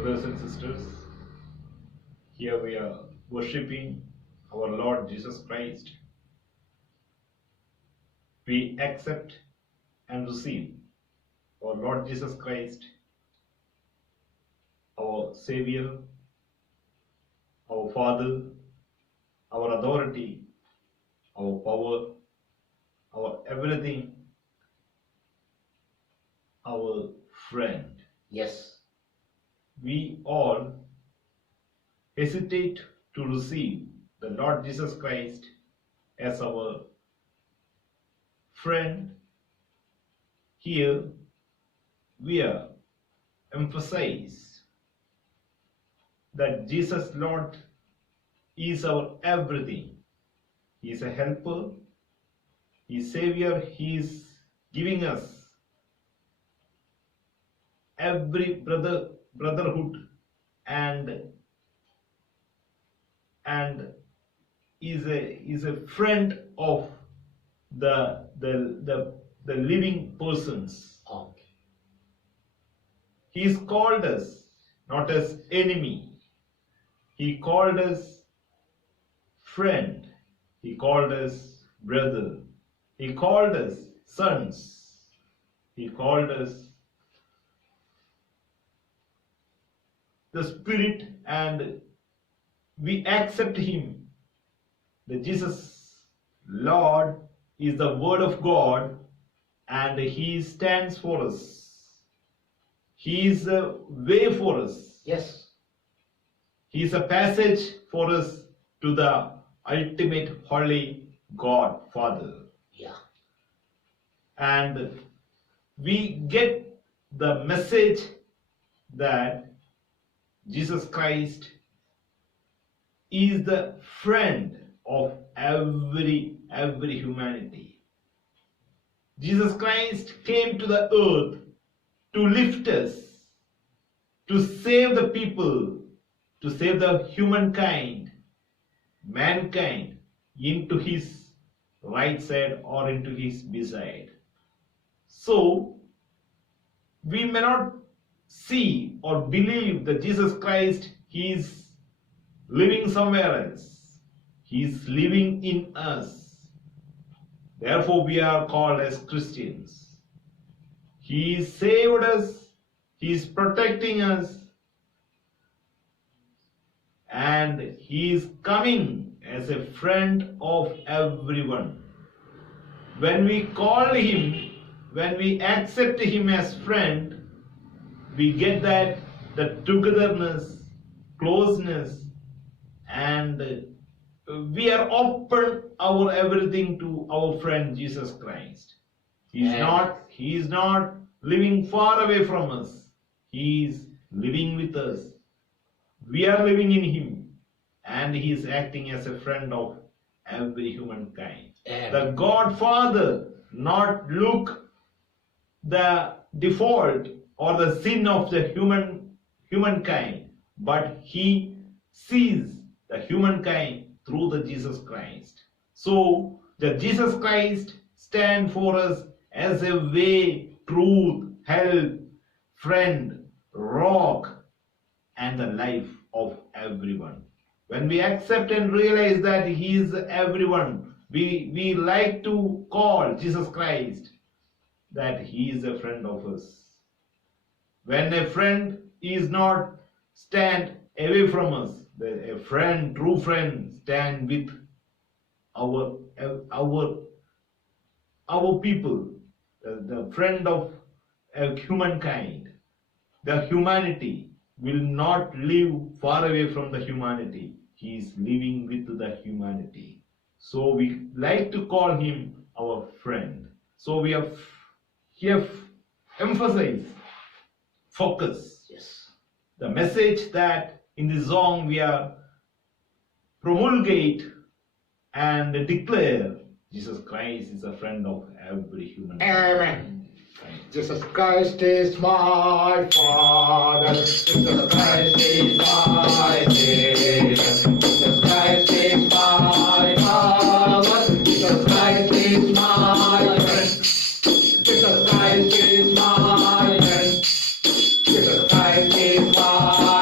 brothers and sisters. Here we are worshipping our Lord Jesus Christ. We accept and receive our Lord Jesus Christ, our Savior, our Father, our authority, our power, our everything, our friend. Yes. We all hesitate to receive the Lord Jesus Christ as our friend. Here we are emphasize that Jesus Lord is our everything. He is a helper, He is Savior, He is giving us every brotherhood and is a friend of the living persons. Okay. He is called us not as enemy. He called us friend. He called us brother. He called us sons. He called us the Spirit, and we accept Him. The Jesus Lord is the Word of God, and He stands for us. He is a way for us. Yes. He is a passage for us to the ultimate holy God Father. Yeah. And we get the message that Jesus Christ is the friend of every humanity. Jesus Christ came to the earth to lift us, to save the people, to save the humankind, mankind, into His right side or into His beside. So, we may not see or believe that Jesus Christ, He is living somewhere else. He is living in us. Therefore, we are called as Christians. He saved us. He is protecting us. And He is coming as a friend of everyone. When we call Him, when we accept Him as friend, we get that the togetherness, closeness, and we are open our everything to our friend Jesus Christ. He is not living far away from us. He is living with us. We are living in Him, and He is acting as a friend of every humankind. The God Father not look the default or the sin of the humankind, but He sees the humankind through the Jesus Christ. So the Jesus Christ stand for us as a way, truth, help, friend, rock, and the life of everyone. When we accept and realize that He is everyone, we like to call Jesus Christ that He is a friend of us. When a friend is not stand away from us, a friend, true friend, stand with our people, the friend of humankind. The humanity will not live far away from the humanity. He is living with the humanity. So we like to call Him our friend. So we have here emphasize, focus. Yes. The message that in the song we are promulgate and declare Jesus Christ is a friend of every human. Amen. Jesus Christ is my Father. Jesus Christ is my Savior. Jesus Christ is my Father. Jesus Christ is my friend. Jesus Christ is my friend. Jesus Christ is my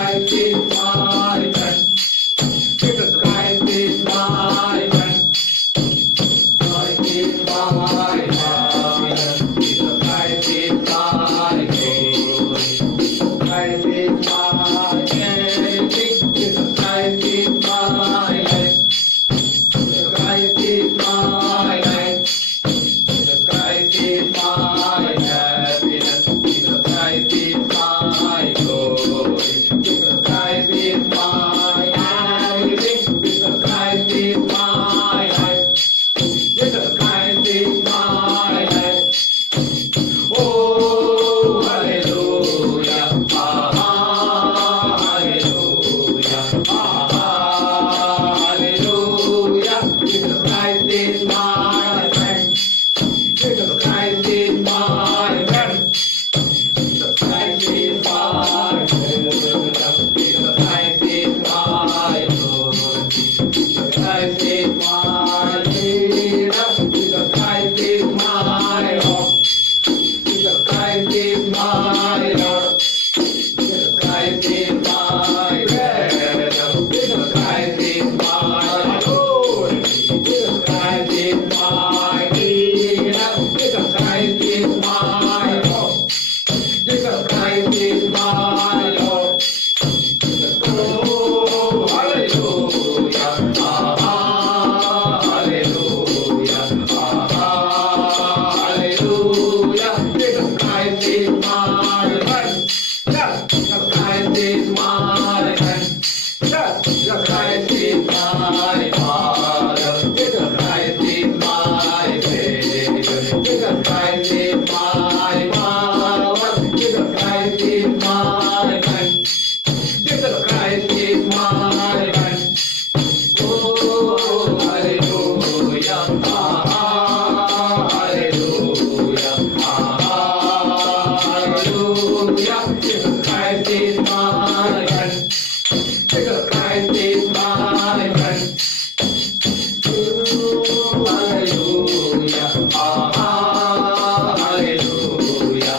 Christ is my friend. Jesus Christ is my friend. Christ is my friend. Jesus Christ is my Lord. Christ is my everything. Jesus Christ is my life. Jesus Christ is my life. Jesus Christ is my happiness. Jesus Christ is my joy. Jesus Christ is my everything. Jesus Christ is my life. Jesus Christ is my life. Oh, hallelujah. Hallelujah. Hallelujah. Jesus Christ is my friend. Jesus Christ is my friend. Jesus Christ is my friend. Jesus Christ is my Lord. Jesus Christ is my leader. Jesus Christ is my Lord. Jesus Christ is my Lord. Jesus Christ is my bread. Jesus Christ is my Lord. Jesus Christ is my leader. Jesus Christ is my Lord. Jesus Christ is my Lord. Oh, hallelujah. Hallelujah. Hallelujah. Jesus Christ is my friend. Jesus Christ is my friend. Jesus Christ is my Father. Jesus Christ is my Savior. Jesus Christ is my power. Jesus Christ is my friend. Jesus Christ is my friend. Oh, hallelujah. Hallelujah. Hallelujah. Jesus Christ is my friend. Jesus Christ is my friend. Oh, hallelujah. Hallelujah.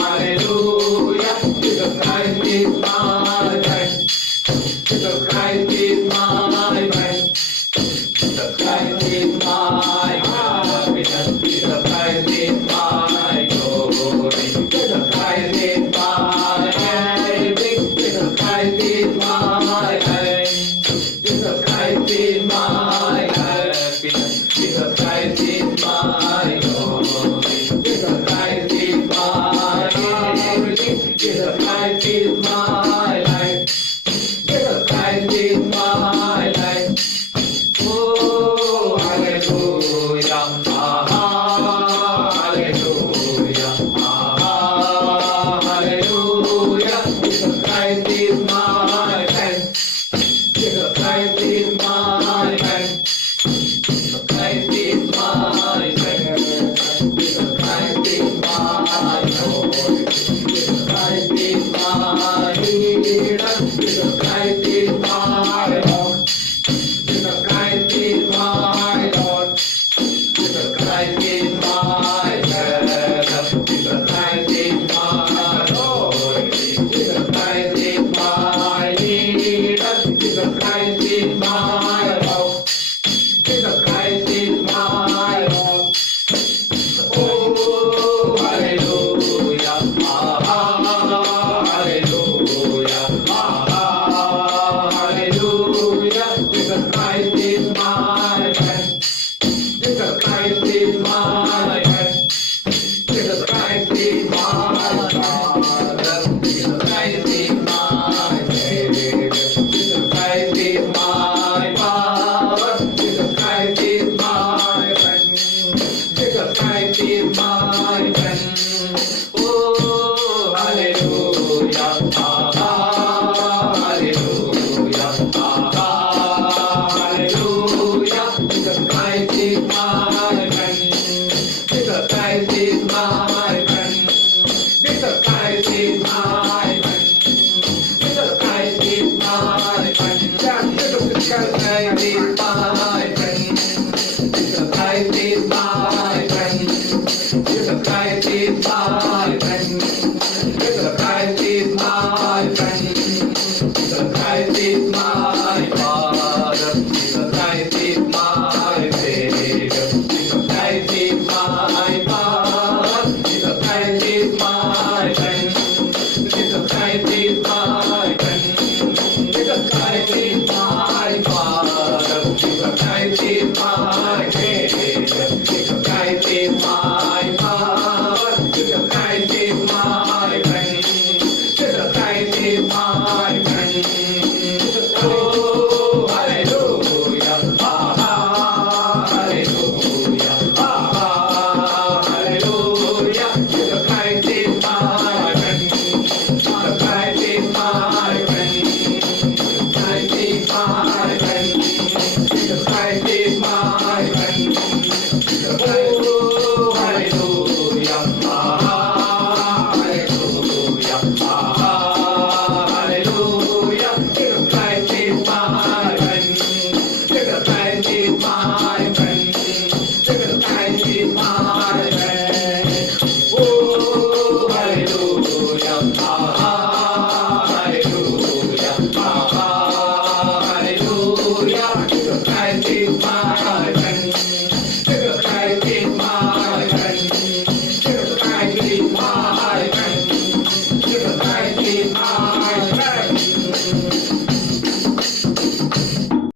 Hallelujah. Jesus Christ is my friend. Jesus Christ is my friend. Jesus Christ is my happiness. Jesus Christ is my glory. Jesus Christ is my everything. Jesus Christ is my life. Jesus Christ is my happiness. Jesus Christ is my glory. Jesus Christ is my everything. Jesus Christ is my life. Jesus Christ is my life. Oh, hallelujah. Hallelujah. Hallelujah. Jesus Christ is my friend. Jesus Christ is my friend. Jesus Christ is my friend. Jesus Christ is my Lord. Jesus Christ is my leader. Jesus Christ is my Lord. Jesus Christ is my Lord. Jesus Christ is my Savior. Jesus Christ is my Lord. Jesus Christ is my leader. Jesus Christ is my Lord. Jesus Christ is my Lord. Oh, hallelujah. Hallelujah. my friend. Jesus Christ is my Father. Jesus Christ is my Savior. Jesus Christ is my Father. Jesus Christ is my friend. Jesus Christ is my friend. Jesus Christ is my Father. Jesus Christ is my Savior. Jesus Christ is my Father. Jesus Christ is my friend. Jesus Christ is my friend. Oh, hallelujah. Hallelujah. Hallelujah. Jesus Christ is my friend. Jesus Christ is my friend. Jesus Christ is my friend. Jesus Christ is my friend. Oh, hallelujah. Hallelujah. Hallelujah. Jesus Christ is my friend. Jesus Christ is my friend. Jesus Christ is my friend. Oh, hallelujah. Hallelujah. Hallelujah. Jesus Christ is my friend. Jesus Christ is my friend. Jesus Christ is my friend. Jesus Christ is my